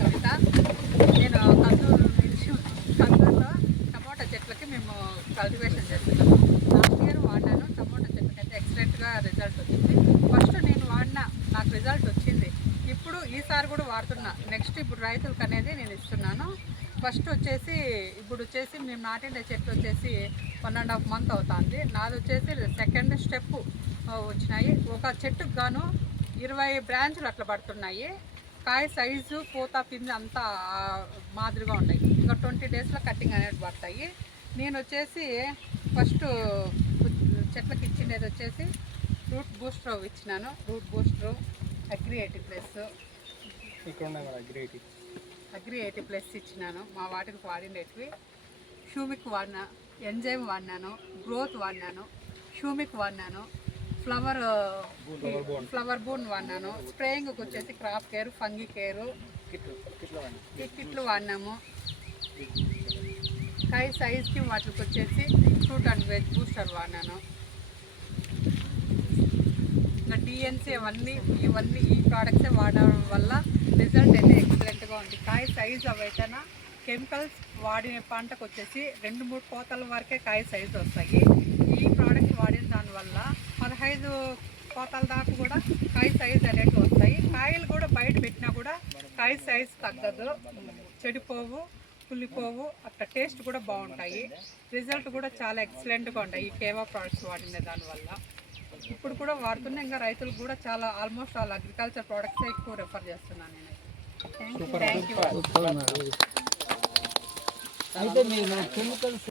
కవిత. నేను కందూరులో టమోటా చెట్లకి మేము కల్టివేషన్ చేస్తున్నాము. లాస్ట్ ఇయర్ వాడాను. టమోటా చెట్లకైతే ఎక్సలెంట్గా రిజల్ట్ వచ్చింది. ఫస్ట్ నేను వాడినా, నాకు రిజల్ట్ వచ్చింది. ఇప్పుడు ఈసారి కూడా వాడుతున్నా. నెక్స్ట్ ఇప్పుడు రైతులకు అనేది నేను ఇస్తున్నాను. ఫస్ట్ వచ్చేసి ఇప్పుడు వచ్చేసి మేము నాటిన చెట్లు వచ్చేసి 1.5 month అవుతుంది. నాది వచ్చేసి సెకండ్ స్టెప్ వచ్చినాయి. ఒక చెట్టుకు గాను 20 బ్రాంచులు అట్లా పడుతున్నాయి. కాయ సైజు, పూత, పిండి అంతా మాదిరిగా ఉన్నాయి. ఇంకా 20 daysలో కటింగ్ అనేది పడతాయి. నేను వచ్చేసి ఫస్ట్ చెట్లకి ఇచ్చినది వచ్చేసి రూట్ బూస్టర్ ఇచ్చినాను. రూట్ బూస్టర్, అగ్రి 80+ అగ్రి 80+ ఇచ్చినాను. మా వాటికి వాడినవి హ్యూమిక్ వాడినా, ఎంజైమ్ వాడినాను, గ్రోత్ వాడినాను, హ్యూమిక్ వాడినాను, ఫ్లవర్ బూన్ వాడినాను. స్ప్రేయింగ్కి వచ్చేసి క్రాప్ కేర్, ఫంగీ కేరు కిట్లు వాడినాము. కాయ సైజ్కి వాటికి వచ్చేసి ఫ్రూట్ అండ్ వెజ్ బూస్టర్ వాడినాను. ఇంకా డిఎన్సీ ఇవన్నీ ఈ ప్రోడక్ట్సే వాడడం వల్ల రిజల్ట్ అయితే ఎక్సలెంట్గా ఉంది. కాయ సైజ్ అవైతేనా కెమికల్స్ వాడిన పంటకు వచ్చేసి 2-3 కోతల వరకే కాయ సైజు వస్తాయి. ఈ ప్రోడక్ట్ వాడిన దానివల్ల 15 కోతల దాకా కూడా కాయ సైజ్ అనేవి వస్తాయి. కాయలు కూడా బయట పెట్టినా కూడా కాయ సైజ్ తగ్గదు, చెడిపోవు, కుళ్ళిపోవు. అట్లా టేస్ట్ కూడా బాగుంటాయి. రిజల్ట్ కూడా చాలా ఎక్సలెంట్గా ఉంటాయి ఈ కేవా ప్రోడక్ట్స్ వాడిన దానివల్ల. ఇప్పుడు కూడా వాడుతున్నా. ఇంకా రైతులకు కూడా చాలా ఆల్మోస్ట్ ఆల్ అగ్రికల్చర్ ప్రోడక్ట్స్ ఎక్కువ రిఫర్ చేస్తున్నాను నేను. Thank you. అయితే మీరు కెమికల్స్